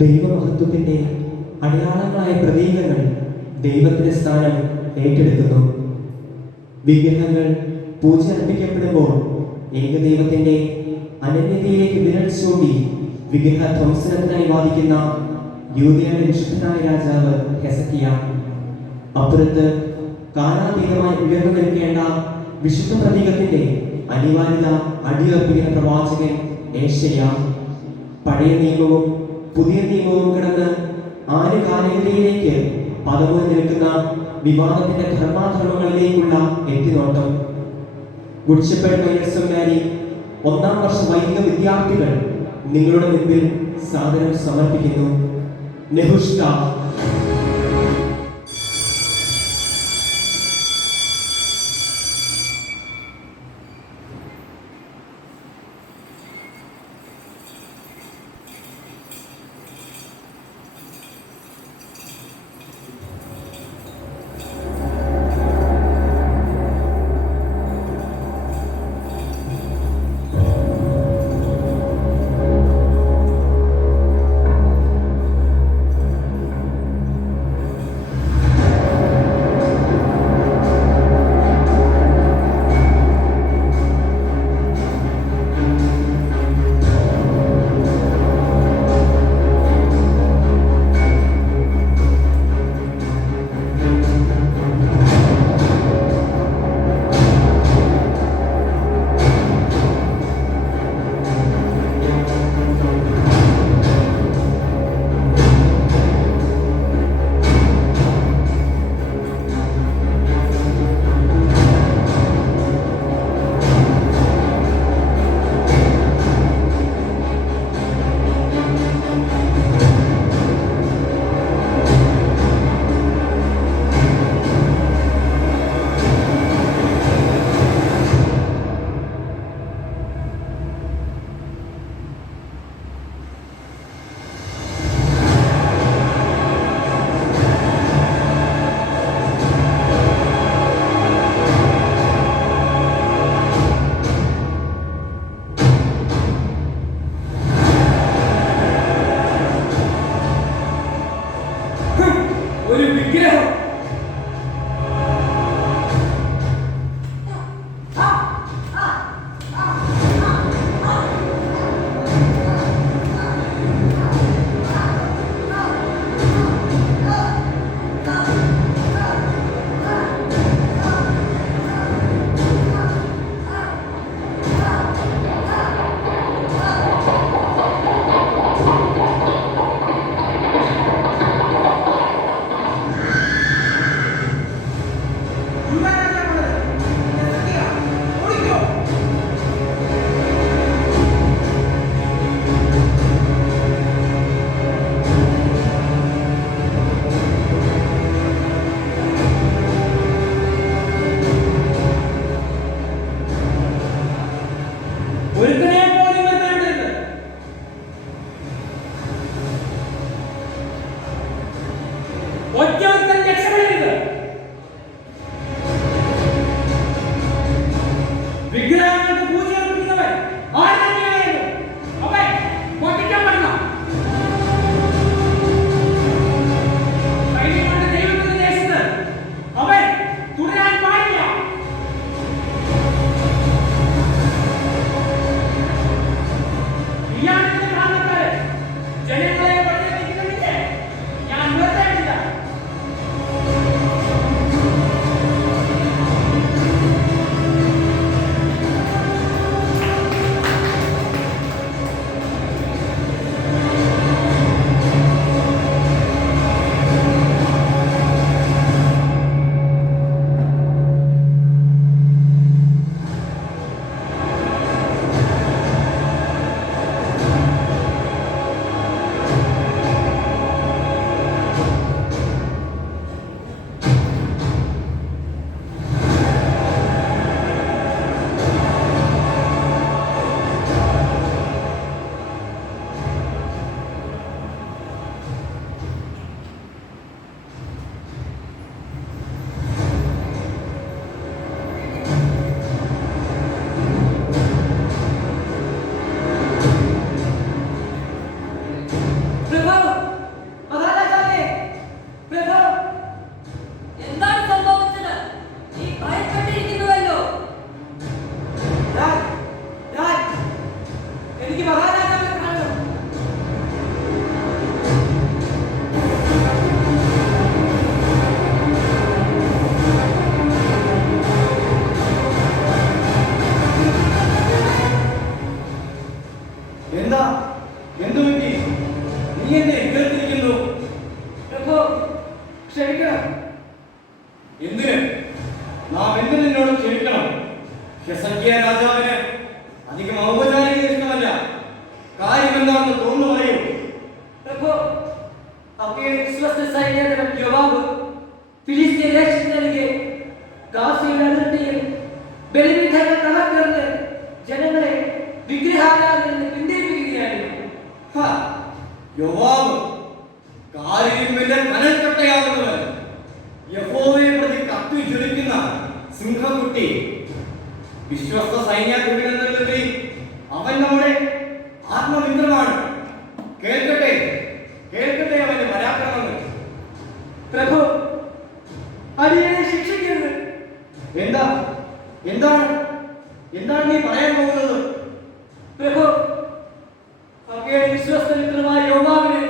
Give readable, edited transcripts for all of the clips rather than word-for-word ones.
ദൈവമഹത്വത്തിന്റെ അടയാളങ്ങളായ പ്രതീകങ്ങൾ ദൈവത്തിന്റെ സ്ഥാനം ഏറ്റെടുക്കുന്നു. വിഗ്രഹങ്ങൾ പൂജ അർപ്പിക്കപ്പെടുമ്പോൾ ഏകദൈവത്തിന്റെ അനന്യതയിലേക്ക് വിരൽ ചൂണ്ടി വിഗ്രഹ ധ്വംസനത്തിനായി വാദിക്കുന്ന യൂദയുടെ വിശുദ്ധനായ രാജാവ് ഹെസക്കിയ, അപ്പുറത്ത് കാലാതീതമായി ഉയർന്നു നിൽക്കേണ്ട വിശുദ്ധ പ്രതീകത്തിന്റെ അനിവാര്യത അടിയുറപ്പിക്കുന്ന പ്രവാചകൻ ഏശയ്യ, പഴയ നിയമവും പുതിയ നിയമവും കിടന്ന് ആനുകാലികതയിലേക്ക് പദവിൽ നിൽക്കുന്ന വിവാദത്തിന്റെ ധർമാധർമ്മങ്ങളിലേക്കുള്ള എത്തിനോട്ടം. ഗുഡ് ഷെപ്പേർഡ് മൈനർ സെമിനാരി 1ാം വർഷ വൈദിക വിദ്യാർത്ഥികൾ നിങ്ങളുടെ മുൻപിൽ സാദരം സമർപ്പിക്കുന്നു. നെഹുഷ്ക. ഒരു വിഗ്രഹം. വിഗ്രഹങ്ങൾക്ക് പൂജ അർപ്പിക്കുന്നവൻ ആരെന്നെയായാലും അവൻ വധിക്കപ്പെടണം. സൈനികരുടെ ദൈവത്തിന്റെ ദേശത്ത് അവൻ തുടരാൻ പാടില്ല. ഇയാളുടെ കാരണക്കാരൻ ജനങ്ങളെ വഴിതെറ്റിക്കുന്നില്ലേ? ഞാൻ വെറുതെ വിടില്ല. എനിക്ക് മഹാരാജാവിനെ കാണണം. എന്താ എന്തു പറ്റി? നീ എന്നെ എതിർത്തിരിക്കുന്നു. പ്രഭു, ക്ഷമിക്കണം. എന്തിന്? നാം എന്തിന് നിന്നോട് ക്ഷമിക്കണം? ഹെസക്കിയ രാജാവിന് അധികം ഔപചാരികത ഇഷ്ടമല്ല. കാര്യം എന്താണെന്ന് തോന്നുന്നു പറയൂ. പ്രഭു, അങ്ങയുടെ വിശ്വസ്ത സൈന്യാധിപൻ യോവാബ് ഫിലിസ്തീൻ ദേശത്തിനരികെ ഗാസയുടെ അതിർത്തിയിൽ ബലിപീഠങ്ങൾ തകർത്തെറിഞ്ഞ് ജനങ്ങളെ വിഗ്രഹാരാധനയിൽ നിന്ന് പിന്തിരിപ്പിക്കുകയായിരുന്നു. ഹ, യോവാബ് കാരിരുമ്പിന്റെ കനൽക്കട്ടയാകുന്നവൻ, യഹോവയെ പ്രതി കത്തി ജ്വലിക്കുന്ന സിംഹക്കുട്ടി. വിശ്വസ്ത സൈന്യാധിപതി അവൻ നമ്മുടെ ആത്മമിത്രമാണ്. കേൾക്കട്ടെ കേൾക്കട്ടെ അവന്റെ പരാക്രമങ്ങൾ. പ്രഭു, അടിയനെ ശിക്ഷിക്കരുത്. എന്താ എന്താണ് എന്താണ് നീ പറയാൻ പോകുന്നത്? പ്രഭു, അങ്ങയുടെ വിശ്വസ്ത മിത്രമായ യോവാബിനെ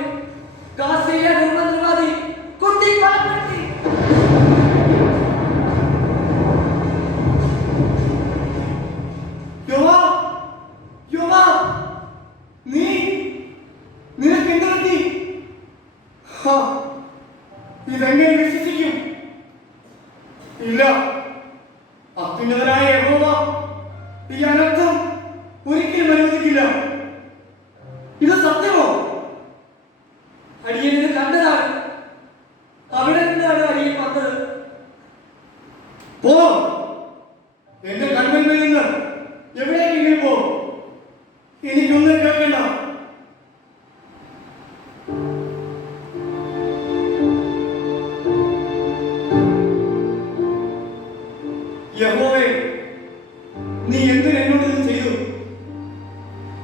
ഗാസയിലെ ദുർമന്ത്രവാദി കുത്തി കൊലപ്പെടുത്തി. യോവാബ്, യോവാബ്, നിനക്ക് എന്ത് പറ്റി? ഹാ, ഇതെങ്ങനെ വിശ്വസിക്കും? ഇല്ല, അത്യുന്നതനായ യഹോവ ഈ അനർത്ഥം ഒരിക്കലും അനുവദിക്കില്ല. ഇത് സത്യമോ? അടിയനിത് കണ്ടതാണ്. അവിടെ നിന്നാണ് അടിയൻ വന്നത്. പോ, എന്റെ കൺമുൻപിൽ നിന്ന് എവിടേക്കെങ്കിലും പോ. എനിക്കൊന്നും കേൾക്കണ്ട. യഹോവേ, നീ എന്തിന് എന്നോട് ഇത് ചെയ്തു?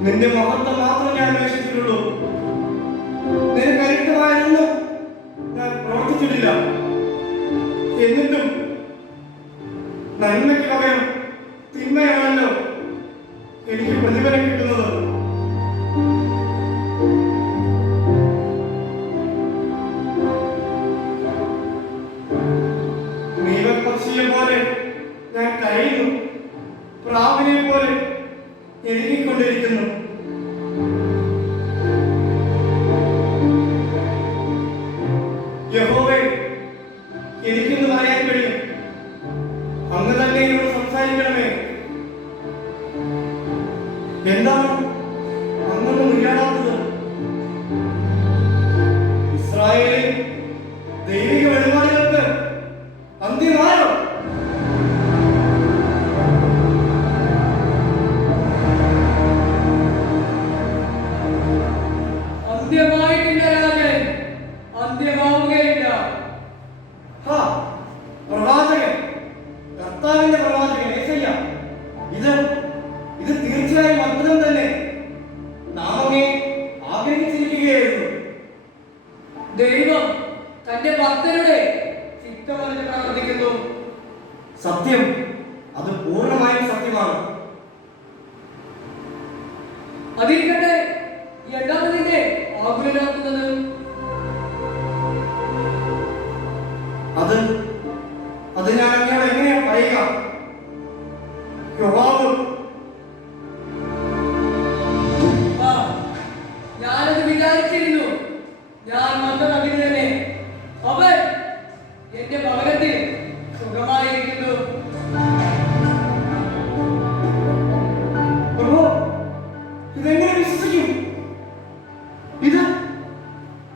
നിന്റെ മഹത്വം മാത്രം ഞാൻ അന്വേഷിച്ചിട്ടുള്ളൂ. നിനക്ക് അരിഷ്ടമായൊന്നും ഞാൻ പ്രവർത്തിച്ചിട്ടില്ല. എന്നിട്ടും നന്മയ്ക്ക് പകരം തിന്മയാണല്ലോ എനിക്ക് പ്രതിഫലം കിട്ടുന്നത്. നീലപ്പക്ഷിയെ പോലെ ഞാൻ കരയുന്നു, പ്രാവിനെ പോലെ എഴുതിക്കൊണ്ടിരിക്കുന്നു. യഹോവേ, എനിക്കെന്ന് പറയാൻ കഴിയും. അങ്ങ് തന്നെ എന്നോട് സംസാരിക്കണമേ. എന്താണ് അങ്ങൊന്നും ഇല്ലാതാത്തത്? ഇസ്രായേലിൽ ദൈവിക വെളിപാടുകൾക്ക് അന്ത്യമായോ? അന്ത്യമായിട്ടില്ല രാജൻ, അന്ത്യമാവുകയില്ല. ഹാ, പ്രവാചകൻ, കർത്താവിന്റെ പ്രവാചകൻ യേശയ്യ, ഇത് തീർച്ചയായും അത്ഭുതം തന്നെ. നാം അങ്ങേ ആഗ്രഹിച്ചിരിക്കുകയായിരുന്നു. ദൈവം തന്റെ ഭക്തരുടെ ചിത്തമറിഞ്ഞ് പ്രവർത്തിക്കുന്നു. സത്യം, അത് പൂർണ്ണമായും സത്യമാണ്. അതിരിക്കട്ടെ, എന്താണ് നിന്നെ ആകുലനാക്കുന്നത്? അത് ഞാൻ അങ്ങയോട് എങ്ങനെയാ പറയുക? യോവാബ്, ആ, ഞാനത് വിചാരിച്ചിരുന്നു. ഞാൻ വന്നതിന് തന്നെ അവൻ എന്റെ ഭവനത്തിൽ സുഖമായിരിക്കുന്നു. പ്രഭു, ഇതെങ്ങനെ വിശ്വസിക്കും?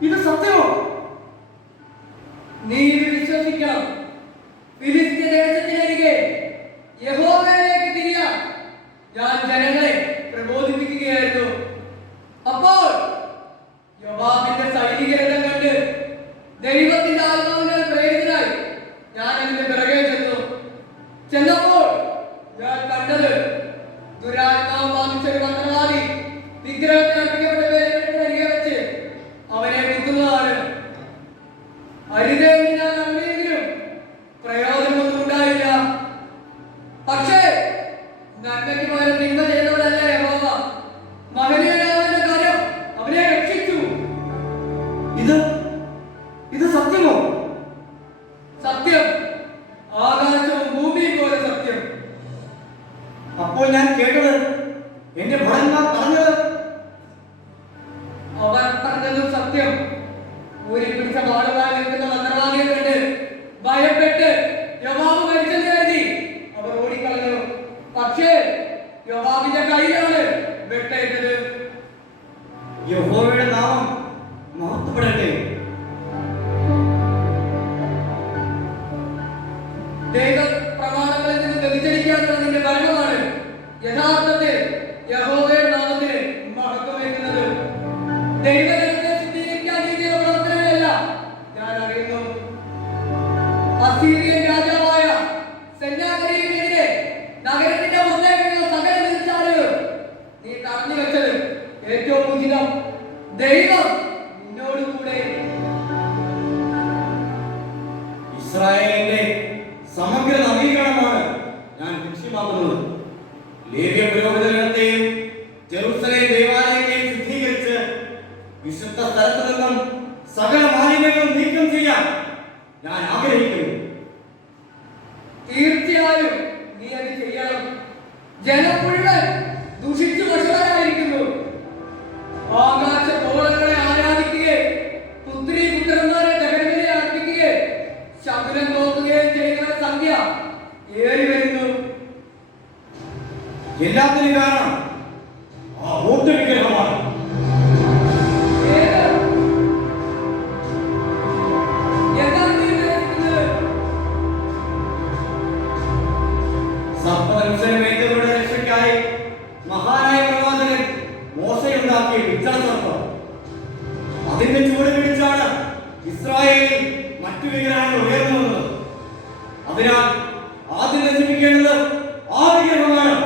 ഇത് സത്യമോ? നീ ഇത് വിശ്വസിക്കണം. ഫിലിസ്ത്യ ദേശത്തിനരികെ യഹോവയിലേക്ക് തിരിയാൻ ഞാൻ ജനങ്ങളെ പ്രബോധിപ്പിക്കുകയായിരുന്നു. അപ്പോൾ യോവാബിന്റെ സൈനികരെല്ലാം കണ്ട് ദൈവത്തിന്റെ ആത്മാവിനാൽ പ്രേരിതനായി ഞാൻ അതിന്റെ പിറകെ ചെന്നപ്പോൾ ഞാൻ കണ്ടത് ദുരാത്മാവ് ബാധിച്ച ഒരു മന്ത്രവാദി വിഗ്രഹത്തിന് നീ തടഞ്ഞു വെച്ചത് ഏറ്റവും ഉചിതം. ദൈവം നിന്നോട് കൂടെ. ഇസ്രായേലിന്റെ സമഗ്ര നവീകരണമാണ് ഞാൻ ലക്ഷ്യമാക്കുന്നത്. ലേവ്യ പുരോഹിതഗണത്തെയും ജെറുസലേം ദേവാലയത്തെയും ശുദ്ധീകരിച്ച് വിശുദ്ധ സ്ഥലത്ത് നിന്നും സകല മാലിന്യങ്ങളും നീക്കം ചെയ്യാൻ ഞാൻ ആഗ്രഹിക്കുന്നു. തീർച്ചയായും നീ അത് ചെയ്യണം. ജനം മുഴുവൻ ദുഷിച്ചു വശവരായിരിക്കുന്നു. ആകാശ ഗോളങ്ങളെ ആരാധിക്കുകയും പുത്രി പുത്രന്മാരെ ദഹനബലി അർപ്പിക്കുകയും ശകുനം നോക്കുകയും ചെയ്യുന്ന സംഖ്യ ഏറി വരുന്നു. എല്ലാത്തിനും കാരണം ആ വോട്ട് വിഗ്രഹമാണ്. എന്താണ് നീ ഉദ്ദേശിക്കുന്നത്? സർപ്പദംശനമേറ്റവരുടെ രക്ഷയ്ക്കായി മഹാനായ പ്രവാചകൻ മോശയുണ്ടാക്കിയ വിച്ചള സർപ്പം, അതിന്റെ ചുവട് പിടിച്ചാണ് ഇസ്രായേലിൽ മറ്റു വിഗ്രഹങ്ങൾ ഉയർന്നു വന്നത്. അതിനാൽ ആദ്യം നശിപ്പിക്കേണ്ടത് ആ വിഗ്രഹമാണ്.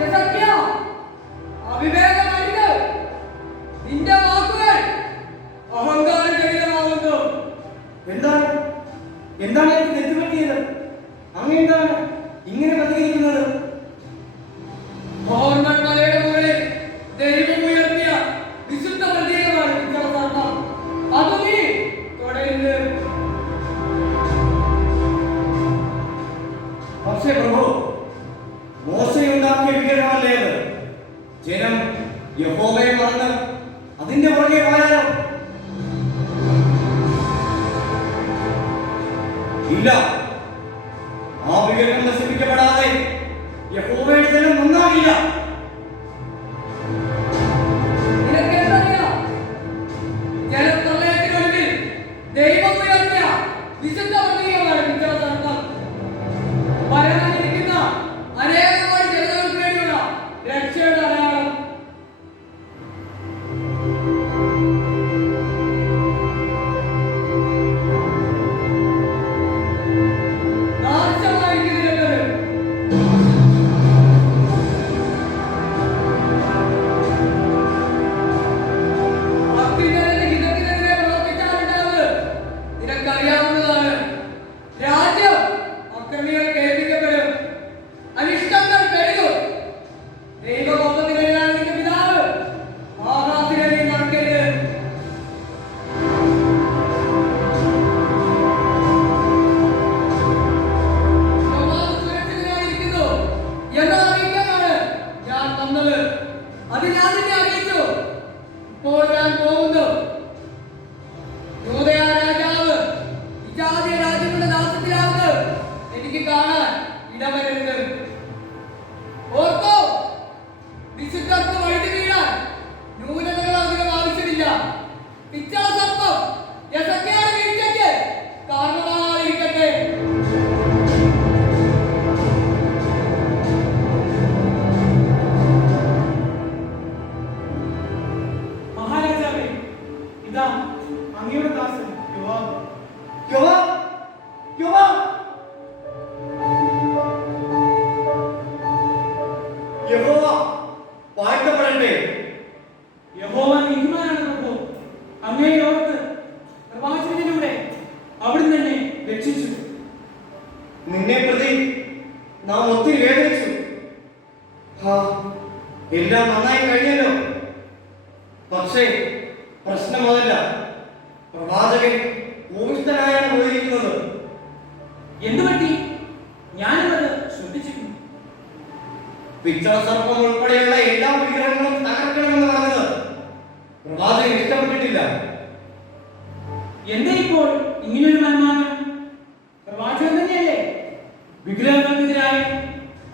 യെസക്കിയാ, അവിവേകമരുത്. നിന്റെ വാക്കുകൾ അഹങ്കാരജനിതമാവുന്നു. എന്താണ് എന്താണ് എനിക്ക് തെറ്റുപറ്റിയത്? അങ്ങ് എന്താണ് ഇങ്ങനെ പ്രതികരിക്കുന്നത്? ഹോർമൺ മലയുടെ മുകളിൽ ദൈവം ഉയർത്തിയ വിശുദ്ധ പ്രതീകമാണ് വിഗ്രഹ സർപ്പം. അത് നീ തുടരുത്. പക്ഷേ പ്രഭു, മോശയുണ്ടാക്കിയ വിഗ്രഹമല്ലേ അത്? ജനം യഹോവയെ മറന്ന് അതിന്റെ പുറകെ പോയാലോ? ഇല്ല, ആ വിഗ്രഹം നശിപ്പിക്കപ്പെടാതെ യഹോവയുടെ ജനം നന്നാകില്ല. നിനക്കെന്തറിയാം? ജലപ്രളയത്തിനൊടുവിൽ ദൈവം ഉയർത്തിയ വിശുദ്ധ പ്രതീകമാണ് വിഗ്രഹ സർപ്പം. വരാനിരിക്കുന്ന അനേകം കോടി ജനതകൾക്ക് വേണ്ടിയുള്ള രക്ഷയുടെ അടയാളം. നാശമായിരിക്കുന്നതിനെന്നത് അത്യുന്നതന്റെ ഹിതത്തിനെതിരെ പ്രവർത്തിച്ചാലുണ്ടാവുന്നത് നിനക്കറിയാവുന്നതാണ്. രാജ്യം അക്രമികൾ കേൾപ്പിക്കപ്പെടും. അനിഷ്ടങ്ങൾ പെരുകും. ദൈവകോപത്തിനെതിരാണ് നിന്റെ പിതാവ്. ആഹാസിനെ നീ മറക്കരുത്. യോവാബ് സുരക്ഷിതനായിരിക്കുന്നു എന്ന് അറിയിക്കാനാണ് ഞാൻ വന്നത്. അത് ഞാൻ നിന്നെ അറിയിച്ചു. ഇപ്പോൾ ഞാൻ പോകുന്നു. യൂദയ രാജാവ് വിജാതീയ രാജ്യങ്ങളുടെ നാശത്തിലാവുന്നത് എനിക്ക് കാണാൻ ഇടവരരുത്. ഓർക്കോ, വിശുദ്ധർക്ക് വഴുതി വീഴാൻ ന്യൂനതകൾ അധികം ആവശ്യമില്ല. പിച്ചാ സർപ്പം യെസക്കിയായുടെ വീഴ്ചയ്ക്ക് കാരണമാകാതിരിക്കട്ടെ. മഹാരാജാവേ, ഇതാ അങ്ങയുടെ ദാസൻ യോവാബ്. യോവാബ്! യോവാബ്! യഹോവ വാഴ്ത്തപ്പെടട്ടെ. യഹോവ നീതിമാനാണ് പ്രഭു. അങ്ങയെ ഓർത്ത് പ്രവാചകനിലൂടെ അവിടുന്ന് എന്നെ രക്ഷിച്ചു. നിന്നെ പ്രതി നാം ഒത്തിരി വേദനിച്ചു. എല്ലാം നന്നായി കഴിഞ്ഞല്ലോ. പക്ഷേ പ്രശ്നം അതല്ല. പ്രവാചകൻ ഭൂമിഷ്ഠനായാണ് പോയിരിക്കുന്നത്. എന്തു പറ്റി? ഞാനും അത് ശ്രദ്ധിച്ചിരുന്നു. പിച്ചള സർപ്പം ഉൾപ്പെടെയുള്ള എല്ലാ വിഗ്രഹങ്ങളും തകർക്കണമെന്ന് പറഞ്ഞത് പ്രവാചകൻ ഇഷ്ടപ്പെട്ടിട്ടില്ല. എന്താ ഇപ്പോൾ ഇങ്ങനൊരു അനുമാനം? പ്രവാചകൻ തന്നെയല്ലേ വിഗ്രഹങ്ങൾക്കെതിരായും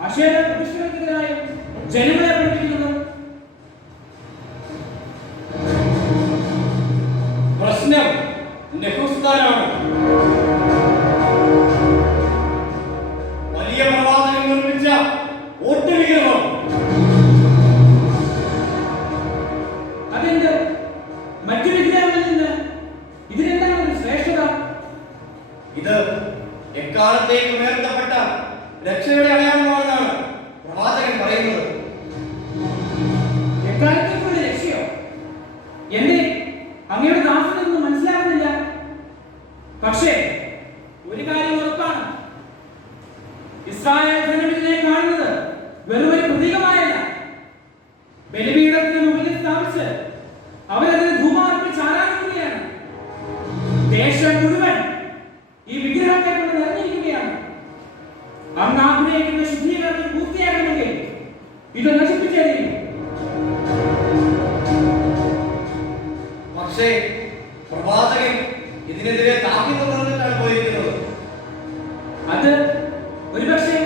അക്ഷര പ്രതിഷ്ഠകൾക്കെതിരായും ജനങ്ങളെ പഠിപ്പിക്കുന്നത്? പ്രശ്നം നെഹുസ്ഥാനാണ്. വലിയ പ്രവാചകൻ നിർമ്മിച്ച വോട്ട് വിഗ്രഹം. അതെന്ത്? മറ്റു വിഗ്രഹങ്ങളിൽ നിന്ന് ഇതിനെന്താണ് ഒരു ശ്രേഷ്ഠത? ഇത് എക്കാലത്തേക്ക് ഉയർത്തപ്പെട്ട രക്ഷയുടെ അടയാളമാണെന്നാണ് പ്രവാചകൻ പറയുന്നത്. എക്കാലത്തേക്കുള്ള രക്ഷയോ? എന്റെ അങ്ങയുടെ ദാസനൊന്നും മനസ്സിലാകുന്നില്ല. പക്ഷേ ഒരു കാര്യം ഉറപ്പാണ്, ഇസ്രായേൽ ജനം ഇതിനെ കാണുന്നത് വെറുമൊരു പ്രതീകമായല്ല. ബലിപീഠത്തിന് മുകളിൽ സ്ഥാപിച്ച് അവരതിന് ധൂപമർപ്പിച്ച് ആരാധിക്കുകയാണ്. ദേശം മുഴുവൻ ഈ വിഗ്രഹത്തെ കൊണ്ട് നിറഞ്ഞിരിക്കുകയാണ്. അങ്ങ് ആഗ്രഹിക്കുന്ന ശുദ്ധീകരണം പൂർത്തിയാകണമെങ്കിൽ ഇത് നശിപ്പിച്ചേ തീരൂ. പക്ഷേ പ്രവാചകൻ ഇതിനെതിരെ താക്കീത് പറഞ്ഞിട്ടാണ് പോയിരിക്കുന്നത്. അത് ഒരുപക്ഷെ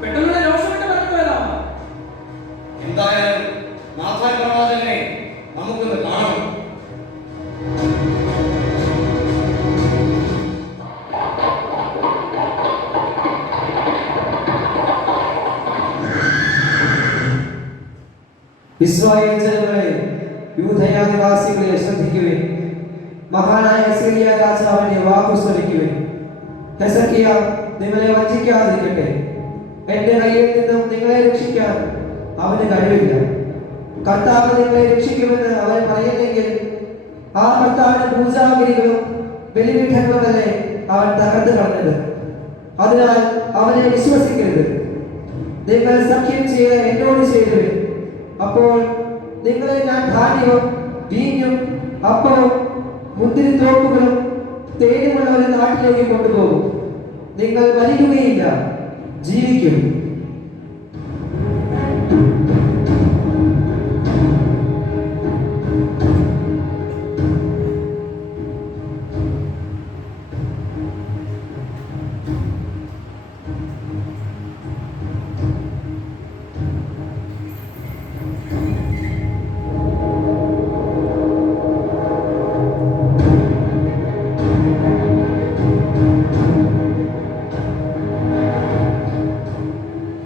പെട്ടെന്നുള്ള രോഷമെന്ന് പറഞ്ഞതാവാം. എന്തായാലും നാഥാൻ പ്രവാചകനെ നമുക്കൊന്ന് കാണണം. ഇസ്രായേൽ ജനങ്ങളെ, യൂദയ നിവാസികളെ ശ്രദ്ധിക്കുവിൻ. മഹാനായ സിറിയ രാജാവിന്റെ വാക്കു ശ്രമിക്കുവിൻ. ഹെസക്കിയ നിങ്ങളെ വഞ്ചിക്കാതിരിക്കട്ടെ. എന്റെ കയ്യിൽ നിന്നും നിങ്ങളെ രക്ഷിക്കാൻ അവന് കഴിവില്ല. കർത്താവ് നിങ്ങളെ രക്ഷിക്കുമെന്ന് അവൻ പറയുന്നെങ്കിൽ ആ കർത്താവിന്റെ പൂജാഗിരികളും ബലിപീഠങ്ങളുമല്ലേ അവൻ തകർന്നു കളഞ്ഞത്. അതിനാൽ അവനെ വിശ്വസിക്കരുത്. നിങ്ങൾ സഖ്യം ചെയ്ത് എന്നോട് ചെയ്തുവിൻ. അപ്പോൾ നിങ്ങളെ ഞാൻ ധാന്യവും വീഞ്ഞും അപ്പവും മുന്തിരിത്തോപ്പുകളും തേനുമുള്ള ഒരു നാട്ടിലേക്ക് കൊണ്ടുപോകും. നിങ്ങൾ മരിക്കുകയില്ല, ജീവിക്കും.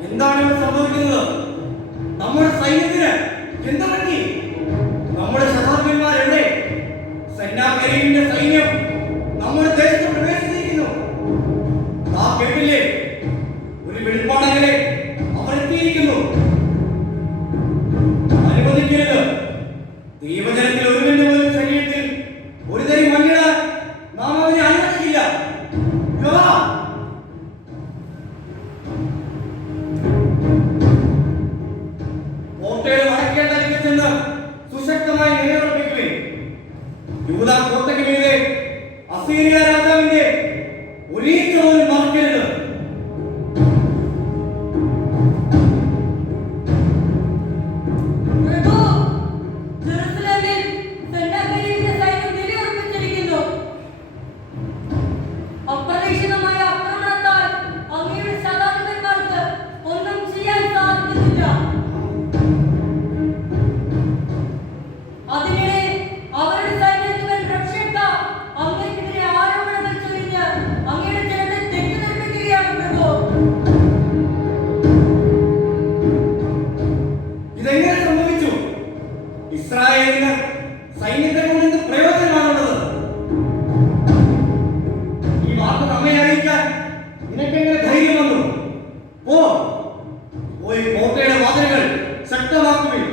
എന്താണ് ഇവിടെ സംഭവിക്കുന്നത്? നമ്മുടെ സൈന്യത്തിന് എന്താ പറ്റി? നമ്മുടെ ശതാധിപന്മാർ എവിടെ? സെന്നാകരീമിന്റെ സൈന്യം നമ്മുടെ ദേശത്ത് പ്രവേശിച്ചിരിക്കുന്നു. ആ കേട്ടില്ലേ? ഒരു വെളിപ്പാടകലെ അവർ എത്തിയിരിക്കുന്നു. അനുവദിക്കരുത്. ദൈവജനത്തിൽ ഒരുവന്റെ പോലും ശരീരത്തിൽ ഒരു തരി മണ്ണിടാൻ നാം അവനെ അനുവദിക്കില്ല. യോവാ, കോട്ടയുടെ വടക്കേണ്ട അരികിൽ ചെന്ന് സുശക്തമായി നിലയുറപ്പിക്കുകയും യൂദാ കോട്ടയ്ക്ക് മീതെ അസീറിയ രാജാവിന്റെ ഒരീച്ച പോലും മറക്കരുത്. പ്രഭു, ജെറുസലേമിൽ സെന്നാകരീമിന്റെ സൈന്യം നിലയുറപ്പിച്ചിരിക്കുന്നു. അപ്രതീക്ഷിതമായ ആക്രമണത്താൽ അങ്ങയുടെ ശതാധിപന്മാർക്ക് ഒന്നും ചെയ്യാൻ സാധിക്കുന്നില്ല. അതിനിടെ അവരുടെ സൈന്യത്തിൽ രക്ഷക അങ്ങേക്കെതിരെ ആരോപണങ്ങൾ ചൊരിഞ്ഞ് അങ്ങയുടെ ജനത്തെ തെറ്റിദ്ധരിപ്പിക്കുകയാണ് പ്രഭു. ഇതെങ്ങനെ സംഭവിച്ചു? ഇസ്രായേലിന് സൈന്യത്തെ കൊണ്ട് എന്ത് പ്രയോജനമാണുള്ളത്? ഈ വാർത്ത നമ്മെ അറിയിക്കാൻ നിനക്കെങ്ങനെ ധൈര്യം വന്നു? പോയി കോട്ടയുടെ വാതിലുകൾ ശക്തമാക്കുകയും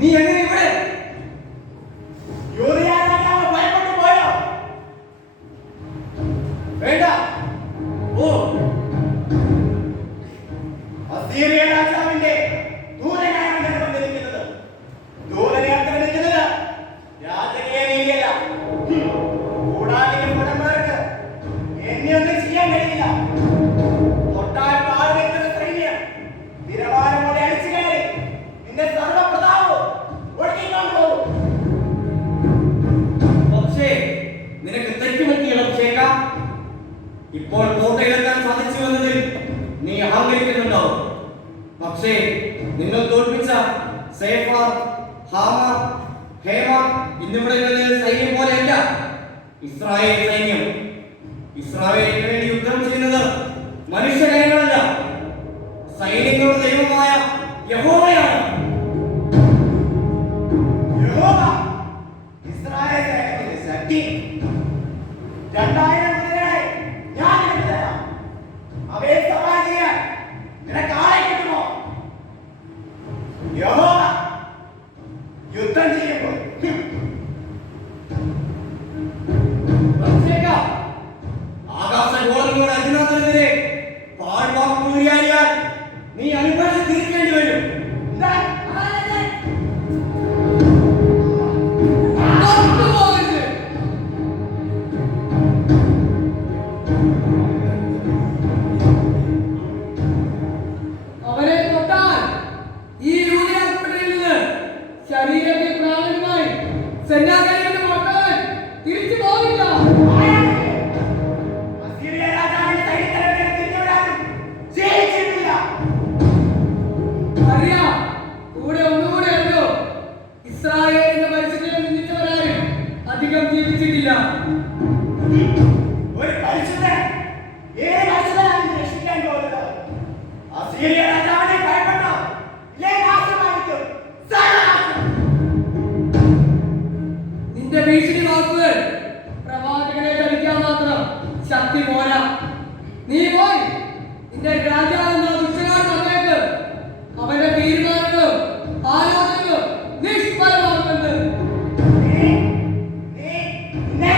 നീ എങ്ങനെ ഇവിടെ? വേണ്ട. അസീറിയ രാജാവിന്റെ ദൂതനായാണ് ഞാൻ വന്നിരിക്കുന്നത്. ദൂതനെ ആക്രമിക്കുന്നത് രാജകീയ നീതിയല്ല. കൂടാതെ ഭടന്മാർക്ക് എന്നെ ഒന്നും ചെയ്യാൻ കഴിയില്ല. തൊട്ടാൽ കാൽ വെക്കുന്ന സൈന്യം നിരവാരമോടെ അടിച്ചു കയറി നിന്റെ സർവപ്രതാപവും ഒഴുകിക്കൊണ്ടുപോകും. പക്ഷേ നിനക്ക് തെറ്റുപറ്റിയല്ലോ ഷേഖ. ഇപ്പോൾ കോട്ടയിലെത്താൻ സാധിച്ചു എന്നതിൽ നീ അഹങ്കരിക്കുന്നുണ്ടോ? പക്ഷേ നിങ്ങൾ തോൽപ്പിച്ച സേഫാർ, ഹാമാർ, ഹേമ എന്നിവിടങ്ങളിലെ സൈന്യം പോലെയല്ല ഇസ്രായേൽ സൈന്യം. ഇസ്രായേലിന് വേണ്ടി യുദ്ധം ചെയ്യുന്നത് മനുഷ്യകരങ്ങളല്ല, സൈന്യങ്ങളുടെ ദൈവമായ യഹോവയാണ്. യഹോവ ഇസ്രായേൽ സൈന്യത്തിന്റെ ശക്തി. 2000 കുതിരകളെ ഞാൻ നിനക്ക് തരാം. അവയെ സവാരി ചെയ്യാൻ നിനക്ക് ആളെ കിട്ടുമോ? യഹോവ യുദ്ധം ചെയ്യുമ്പോൾ ആകാശഗോളങ്ങളോട് അർജുനാഥനെതിരെ പാഴ്വാക്കുകൂടിയാൽ നീ അനുഭവിച്ച് തീർക്കേണ്ടി വരും. എന്താ? പുറത്തുപോകരുത്. അവരെ തൊട്ടാൽ ഈ യൂരിയാക്കോട്ടയിൽ നിന്ന് ശരീരത്തിൽ പ്രാണനുമായി സന്നാഹങ്ങളുടെ മക്കൾ തിരിച്ചു പോകില്ല. അസീറിയ രാജാവിന്റെ സൈന്യത്തെ തിരിച്ചുവിടാനും ശേഷിച്ചിട്ടില്ല. അറിയാം, കൂടെ ഒന്നുകൂടെ ഉണ്ടോ? ഇസ്രായേലിന്റെ പരിശുദ്ധനെ നിന്ദിച്ചവരാരും അധികം ജീവിച്ചിട്ടില്ല. ഒരു പരിശുദ്ധൻ ഏത് പരിശുദ്ധനാണ് ഇന്ന് രക്ഷിക്കാൻ പോകുന്നത്? അസീറിയ രാജാവിനെ ഭയപ്പെട്ടോ? ഇല്ലേ നാശമായിരിക്കും, സർവനാശം. നിന്റെ ഭീഷണി വാക്കുകൾ പ്രവാചകനെ ധരിക്കാൻ മാത്രം ശക്തി പോരാ. നീ പോയി നിന്റെ രാജാവെന്ന ദുഷ്ടനാട് പറഞ്ഞേക്ക്. അവന്റെ തീരുമാനങ്ങളും ആലോചനകളും നിഷ്ഫലമാകുമെന്ന്. നിന്നെ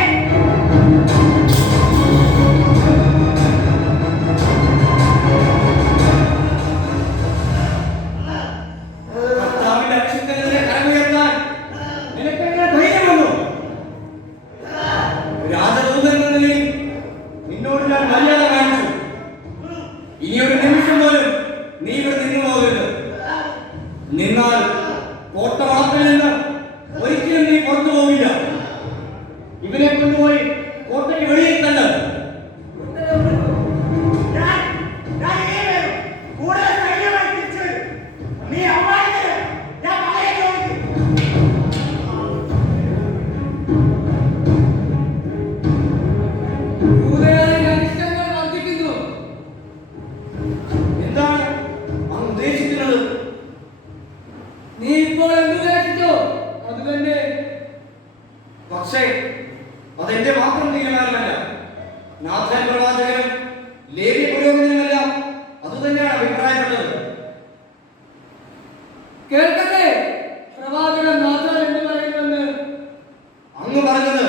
കർത്താവിന്റെ അഭിഷിക്തനെതിരെ കരമുയർത്താൻ നിനക്കെങ്ങനെ ധൈര്യം വന്നു? രാജദൂതൻ എന്ന നിലയിൽ നിന്നോട് ഞാൻ മര്യാദ കാണിച്ചു. ഇനിയൊരു നിമിഷം പോലും നീ ഇവിടെ നിന്നു പോകരുത്. നിന്നാൽ കോട്ട വളപ്പിൽ നിന്ന് ഒരിക്കലും നീ പുറത്തു പോകില്ല. ഇവനെ കൊണ്ടുപോയി കോട്ടയ്ക്ക് വെളിയിൽ തന്നെ. ഞാൻ ഇനി വരും. കൂടുതൽ സൈന്യമായി തിരിച്ചു വരും. നീ അമ്മാനിക്കരുത്. ഞാൻ പകരം ചോദിക്കും. യൂദയായിലെ അനിഷ്ടങ്ങൾ വർദ്ധിക്കുന്നു. എന്താണ് അങ്ങ് ഉദ്ദേശിക്കുന്നത്? നീ ഇപ്പോൾ എന്തുദ്ദേശിച്ചോ അത് തന്നെ. പക്ഷേ അതെന്റെ മാത്രം തീരുമാനമല്ല. നാഥാൻ പ്രവാചകനും ലേവ്യ പുരോഹിതനുമെല്ലാം അതുതന്നെയാണ് അഭിപ്രായപ്പെട്ടത്. കേൾക്കട്ടെ, പ്രവാചകൻ നാഥാൻ എന്ത് പറയുന്നുവെന്ന്. അങ്ങ് പറഞ്ഞത്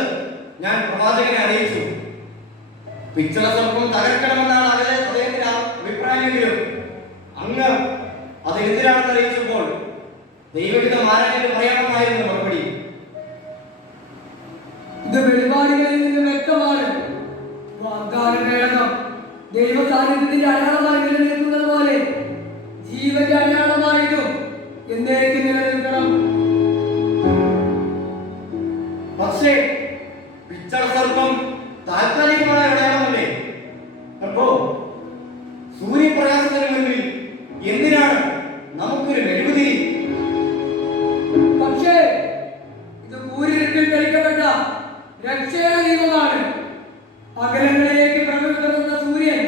ഞാൻ പ്രവാചകനെ അറിയിച്ചു. പിച്ചള സർപ്പം തകർക്കണമെന്നാണ് അദ്ദേഹത്തിന്റെ അഭിപ്രായമെങ്കിലും അങ്ങ് അതിനെതിരാണെന്ന് അറിയിച്ചപ്പോൾ ദൈവഹിതം ആരാഞ്ഞിട്ട് പറയാമെന്നായിരുന്നു മറുപടി. ഇത് വെളിപാടുകളിൽ നിന്ന് വ്യക്തമാണ്. വാഗ്ദാന പേടകം ദൈവ സാന്നിധ്യത്തിന്റെ അടയാളമായി നിലനിൽക്കുന്നത് പോലെ ജീവന്റെ അടയാളമായതും എന്നേക്ക് നിലനിൽക്കണം. പക്ഷേ പിച്ചള സർപ്പം താൽക്കാലികമായ അടയാളമല്ലേ? അപ്പോ സൂര്യപ്രകാശത്തിന് മുൻപിൽ എന്തിനാണ് നമുക്കൊരു മെഴുകുതിരി? പക്ഷേ ഇത് കൂരിരുട്ടിൽ ധരിക്കപ്പെട്ട രക്ഷയുടെ ദീപമാണ്. അകലങ്ങളിലേക്ക് പ്രകൃതിക്കുന്ന സൂര്യൻ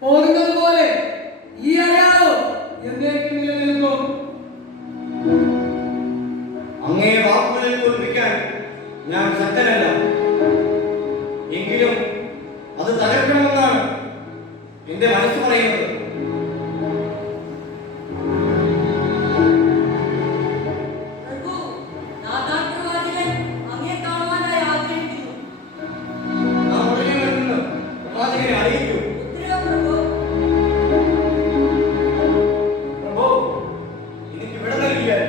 പോകുന്നത് പോലെ ഈ അടയാളം എന്നേക്ക് നിലനിൽക്കും. അങ്ങേ വാക്കുകളിൽ തോൽപ്പിക്കാൻ ഞാൻ ശക്തനല്ല. എങ്കിലും അത് തകർക്കണമെന്നാണ് എന്റെ മനസ്സ് പറയുന്നത്. പ്രഭു, നാഥാൻ പ്രവാചകൻ അങ്ങയെ കാണുവാനായി ആഗ്രഹിക്കുന്നു. നാം ഉടനെ വരുമെന്ന് പ്രവാചകനെ അറിയിക്കൂ. ഉത്തരവ് പ്രഭു. പ്രഭോ, എനിക്ക് വിട നൽകിയാൽ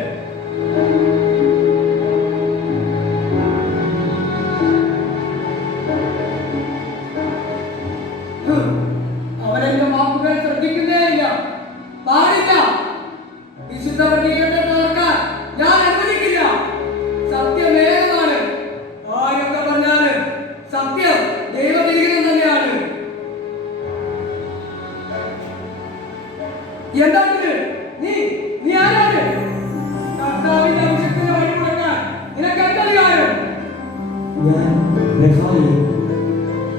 അവരെന്റെ വാക്കുകൾ ശ്രദ്ധിക്കുന്നേയില്ല. പാടില്ല. വിശുദ്ധ പട്ടികയുടെ തകർക്കാൻ ഞാൻ അനുവദിക്കില്ല. സത്യമേകമാണ്. ആരൊക്കെ പറഞ്ഞാല് സത്യം ദൈവവിഹിതം തന്നെയാണ്. എന്താണിത്? നീ ആരാണ്? കർത്താവിന്റെ അഭിഷിക്തനെ വഴിമുടക്കാൻ നിനക്ക് എന്തധികാരം? ഞാൻ റഫായി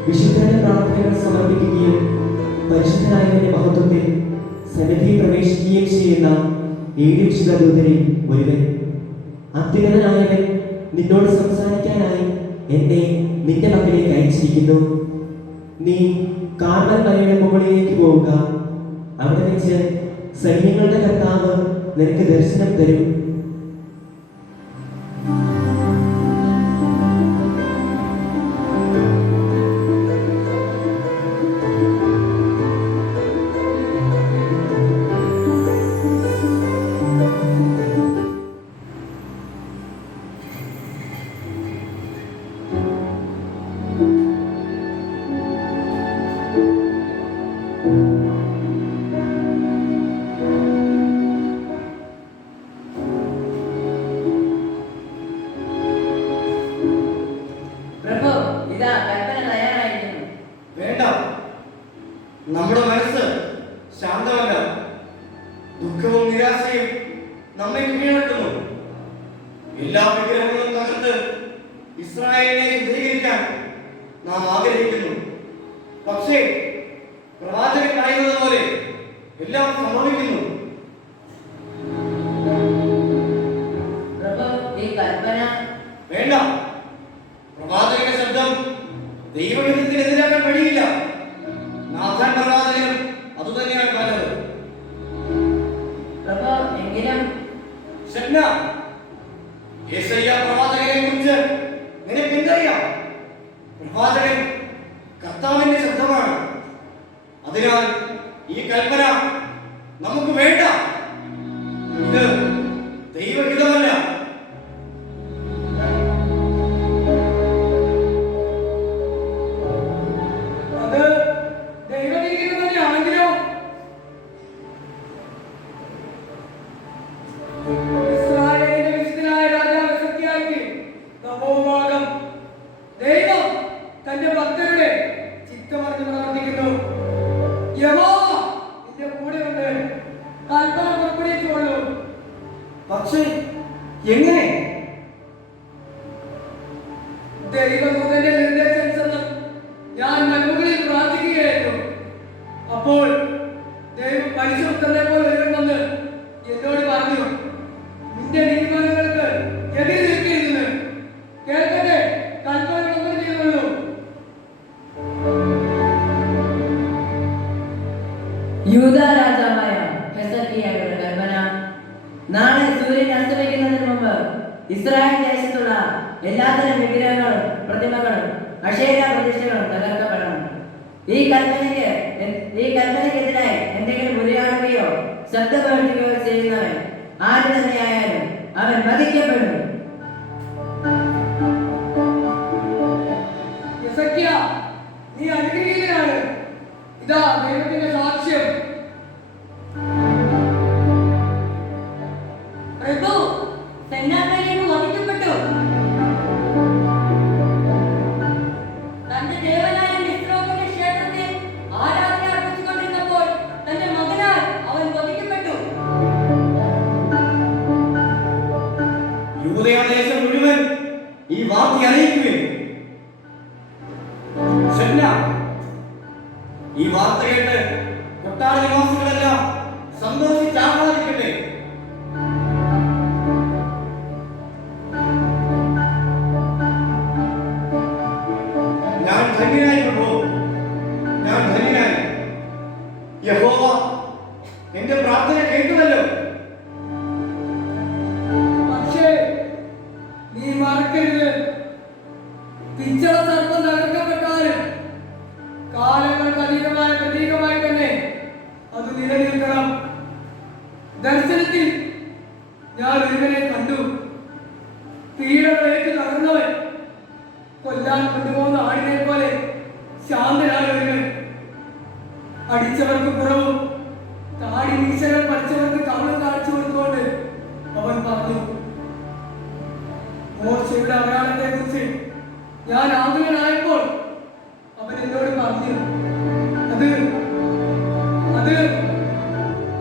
വിശുദ്ധന്റെ പ്രാർത്ഥനകൾ സമർപ്പിക്കുകയും പരിശുദ്ധനായവന്റെ മഹത്വത്തിൽ സന്നിധി പ്രവേശിക്കുകയും ചെയ്യുന്ന 7 വിശുദ്ധ ദൂതരിൽ ഒരുവൻ. അത്യുന്നതനായവൻ നിന്നോട് സംസാരിക്കാനായി എന്നെ നിന്റെ പക്കലേക്ക് അയച്ചിരിക്കുന്നു. നീ കാർമൽ മലയുടെ മുകളിലേക്ക് പോവുക. അവിടെ വെച്ച് സൈന്യങ്ങളുടെ കർത്താവ് നിനക്ക് ദർശനം തരും. പ്രഭു, ഇതാ കൽപ്പന തയ്യാറായിരിക്കുന്നു. വേണ്ട, നമ്മുടെ മനസ്സ് ശാന്തമല്ല. ദുഃഖവും നിരാശയും നമ്മെ കീഴടക്കുന്നു. എല്ലാ വിഗ്രഹങ്ങളും തകർത്ത് ഇസ്രായേലിനെ ശുദ്ധീകരിക്കാൻ നാം ആഗ്രഹിക്കുന്നു. പക്ഷേ പ്രവാചകൻ പറയുന്നത് പോലെ എല്ലാം സംഭവിക്കുന്നു. പ്രഭു, ഈ കൽപ്പന വേണ്ട, പ്രവാചകന്റെ ശബ്ദം ദൈവഹിതത്തിനെതിരാക്കാൻ കഴിയില്ല. നാഥാൻ പ്രവാചകനും അതുതന്നെയാണ് പറഞ്ഞത്. പ്രഭു, എങ്കിലും ശബ്ന, യെശയ്യാ പ്രവാചകനെ കുറിച്ച് നിനക്ക് എന്തറിയാം? പ്രവാചകൻ കർത്താവിന്റെ ശബ്ദമാണ്. അതിനാൽ ഈ കൽപ്പന നമുക്ക് വേണ്ട. ഇത് ദൈവഹിതമല്ല. അത് ദൈവനിരീക്ഷണം തന്നെയാണെങ്കിലോ? ഇസ്രായേലിന്റെ വിശുദ്ധനായ രാജാവ് ഹെസക്കിയായ്ക്ക് നമോവാകം. ദൈവം തന്റെ ഭക്തരുടെ ചിത്തമറിഞ്ഞ് പ്രവർത്തിക്കുന്നു. യഹോവ നിന്റെ കൂടെയുണ്ട്. കൽപ്പന പുറപ്പെടുവിച്ചുകൊള്ളൂ. പക്ഷേ എങ്ങനെ? ദൈവദൂതന്റെ നിർദ്ദേശാനുസരണം ഞാൻ മരുമുകളിൽ പ്രാർത്ഥിക്കുകയായിരുന്നു. അപ്പോൾ ദൈവം പരിശുദ്ധനെ പോലെ ഒരുവൻ വന്ന് എന്നോട് പറഞ്ഞു, നിന്റെ തീരുമാനങ്ങൾക്ക് എതിരെ നിൽക്കരുതെന്ന്. കേൾക്കട്ടെ, കൽപ്പന ചെയ്യുന്നുള്ളൂ. യൂദാ രാജാവായ ഹെസക്കിയായുടെ കൽപ്പന: നാളെ സൂര്യൻ അസ്തമിക്കുന്നതിന് മുമ്പ് ഇസ്രായേൽ ദേശത്തുള്ള എല്ലാത്തരം വിഗ്രഹങ്ങളും പ്രതിമകളും അക്ഷേര പ്രതിഷ്ഠകളും തകർക്കപ്പെടണം. ഈ കൽപ്പനയ്ക്കെതിരായി എന്തെങ്കിലും ഉരിയാടുകയോ ശബ്ദപ്രവർത്തിക്കുകയോ ചെയ്യുന്നവൻ ആര് തന്നെയായാലും അവൻ വധിക്കപ്പെടും. ഹെസക്കിയാ, നീ അനുഗ്രഹീതനാണ്. ഇതാ ദൈവത്തിന്റെ സാക്ഷ്യം. പ്രഭു, സെന്നാപതിയിൽ വധിക്കപ്പെട്ടു. തന്റെ ദേവനായ മിസ്രോക്കിന്റെ ക്ഷേത്രത്തിൽ ആരാധന അർപ്പിച്ചുകൊണ്ടിരുന്നപ്പോൾ തന്റെ മകനാൽ അവൻ വധിക്കപ്പെട്ടു. യൂദയാദേശം മുഴുവൻ ഈ വാർത്ത അറിയിക്കുകയും ശബ്ന, ഈ വാർത്ത കേട്ട് കൊട്ടാര നിവാസികളെല്ലാം സന്തോഷിച്ചാഹ്ലാദിക്കട്ടെ. ഞാൻ ധന്യനായി പ്രഭു, ഞാൻ ധന്യനായി. യഹോവ എന്റെ പ്രാർത്ഥന കേട്ടുവല്ലോ. പക്ഷേ നീ മറക്കരുത്, പിച്ചള സർപ്പം തകർക്കപ്പെട്ടാലും കാലങ്ങൾക്ക് അതീതമായ പ്രതീകമായി തന്നെ അത് നിലനിൽക്കണം. ദർശനത്തിൽ ഞാൻ ഒരുവനെ കണ്ടു. പീഡകളേറ്റ് തകർന്നവൻ, കൊല്ലാൻ കൊണ്ടുപോകുന്ന ആടിനെ പോലെ ശാന്തനായ ഒരുവൻ. അടിച്ചവർക്ക് കുറവും താടി മീശകൾ പഠിച്ചവർക്ക് കവളം കാണിച്ചു കൊടുത്തുകൊണ്ട് അവൻ പറഞ്ഞു, മോശയുടെ അടയാളത്തെ കുറിച്ച് ഞാൻ ആകുലനായപ്പോൾ അവൻ എന്നോട് പറഞ്ഞു,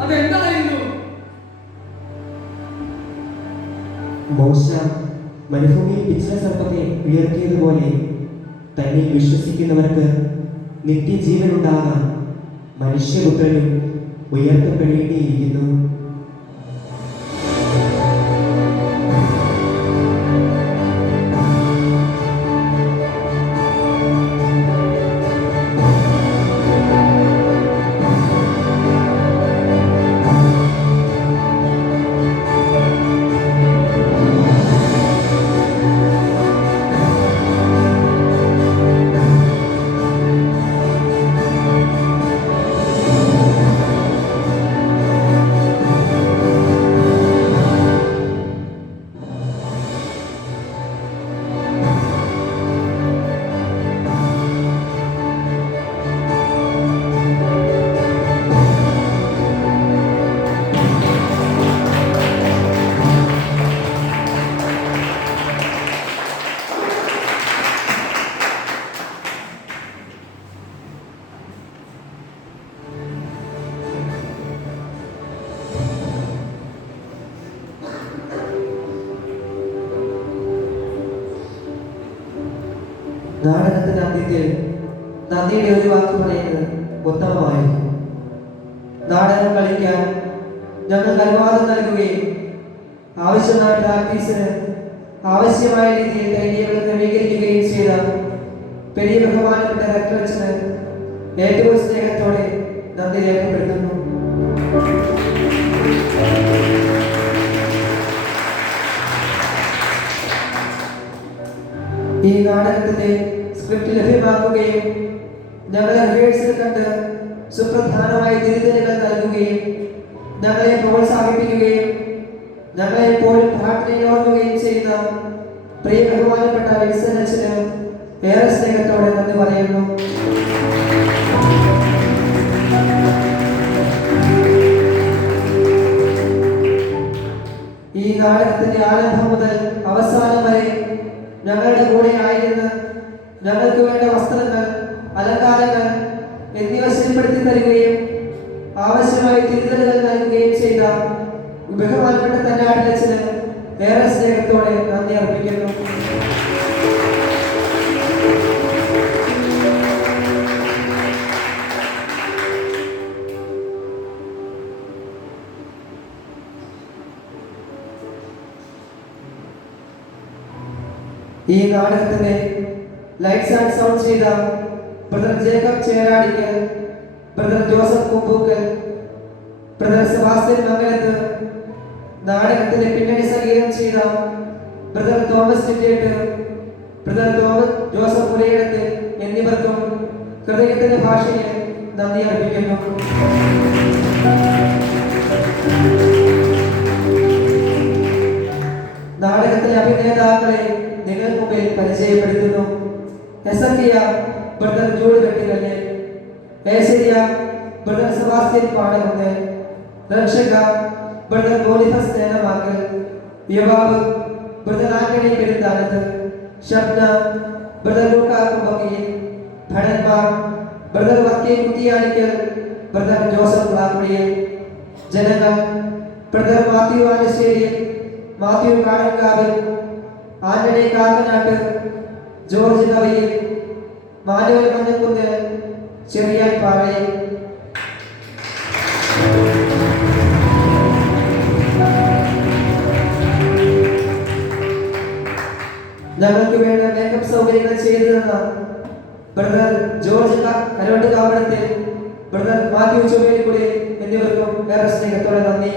അതെന്തായിരുന്നു? മോശ മരുഭൂമിയിൽ പിച്ചള സർപ്പത്തെ ഉയർത്തിയതുപോലെ തന്നെ വിശ്വസിക്കുന്നവർക്ക് നിത്യജീവനുണ്ടാകാൻ മനുഷ്യപുത്രനും ഉയർത്തപ്പെടേണ്ടിയിരിക്കുന്നു. നാടകത്തിന്റെ അന്ത്യത്തിൽ നന്ദിയുടെ ഒരു വാക്ക് പറയുന്നത് ഉത്തമമായിരിക്കും. നാടകം കളിക്കാൻ ഞങ്ങൾ അനുവാദം നൽകുകയും ആവശ്യമായ പ്രാക്ടീസിന് ആവശ്യമായ രീതിയിൽ തയ്യാറെടുപ്പ് ക്രമീകരിക്കുകയും ചെയ്ത പെരിയ ബഹുമാനപ്പെട്ട റെക്ടറച്ചന് ഏറ്റവും സ്നേഹത്തോടെ നന്ദി രേഖപ്പെടുത്തുന്നു. ഈ നാടകത്തിന്റെ സ്ക്രിപ്റ്റ് ലഭ്യമാക്കുകയും ഞങ്ങളെ റിഹേഴ്സൽ കണ്ട് സുപ്രധാനമായ തിരുത്തലുകൾ നൽകുകയും ഞങ്ങളെ പ്രോത്സാഹിപ്പിക്കുകയും ഞങ്ങളെ എപ്പോഴും പ്രാർത്ഥനയിൽ ഓർക്കുകയും ചെയ്യുന്ന പ്രിയ ബഹുമാനപ്പെട്ട വിൽസൺ അച്ഛന് ഏറെ സ്നേഹത്തോടെ നന്ദി പറയുന്നു. ഈ നാടകത്തിന്റെ ആരംഭം മുതൽ അവസാനം വരെ ഞങ്ങളുടെ കൂടെ ആയിരുന്ന് ഞങ്ങൾക്ക് വേണ്ട വസ്ത്രങ്ങൾ, അലങ്കാരങ്ങൾ എന്നിവ ശരിപ്പെടുത്തി തരികയും ആവശ്യമായ തിരുത്തലുകൾ നൽകുകയും ചെയ്ത ബഹുമാനപ്പെട്ട തന്നാട്ടിലച്ഛന് ഏറെ സ്നേഹത്തോടെ നന്ദി അർപ്പിക്കുന്നു. ഈ നാടകത്തിന്റെ ലൈറ്റ്സ് ആൻഡ് സൗണ്ട് ചെയ്ത brother Jacob Cheradikkal, brother Joseph Kumbookkal, brother Sebastian Mangalath, നാടകത്തിന്റെ പിന്നണി സംഗീതം ചെയ്ത brother Thomas Tittet, brother Joseph Purayidath എന്നിവർക്കും ഹൃദയത്തിന്റെ ഭാഷയിൽ നന്ദി അർപ്പിക്കുന്നു. നാടകത്തിലെ അഭിനേതാക്കളെ നിങ്ങൾ മുമ്പിൽ പരിചയപ്പെടുത്തുന്നു. എസക്കിയ ബ്രദർ ജൂഡ് വെട്ടിക്കല്ല്, ഏശരിയ ബ്രദർ സെബാസ്റ്റ്യൻ പാടകുന്ന്, രക്ഷക ബ്രദർ ബോളിഫസ് തേനമാക്കൽ, യുവാവ് ബ്രദർ ആന്റണി പെരുന്താനത്ത്, ഷബ്ന ബ്രദർ ലൂക്ക കുമ്പക്കയിൽ, ഭടന്മാർ ബ്രദർ വക്കേ കുത്തിയാനിക്കൽ, ബ്രദർ ജോസഫ് ലാക്കുടിയിൽ, ജനങ്ങൾ brother Mathew Anasseriyil, Mathew Kadankavil, Antony Kakkanatt, George Kavayil, Manuel Manjakunnu, Cherian Parayil. ഞങ്ങൾക്ക് വേണ്ട മേക്കപ്പ് സൗകര്യങ്ങൾ ചെയ്തു തന്ന brother George Karott Kavadathil, brother Mathew Chovvelikudi എന്നിവർക്കും വേറെ സ്നേഹത്തോടെ നന്ദി.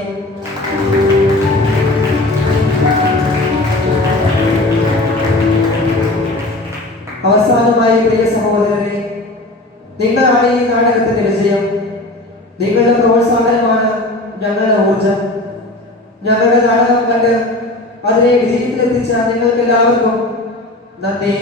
അവസാനമായി പ്രിയ സഹോദരനെ, നിങ്ങളാണ് ഈ നാടകത്തിന്റെ വിജയം. നിങ്ങളുടെ പ്രോത്സാഹനമാണ് ഞങ്ങളുടെ ഊർജം. ഞങ്ങളുടെ നാടകം കണ്ട് അതിനെ വിജയത്തിലെത്തിച്ച നിങ്ങൾക്ക് എല്ലാവർക്കും നന്ദി.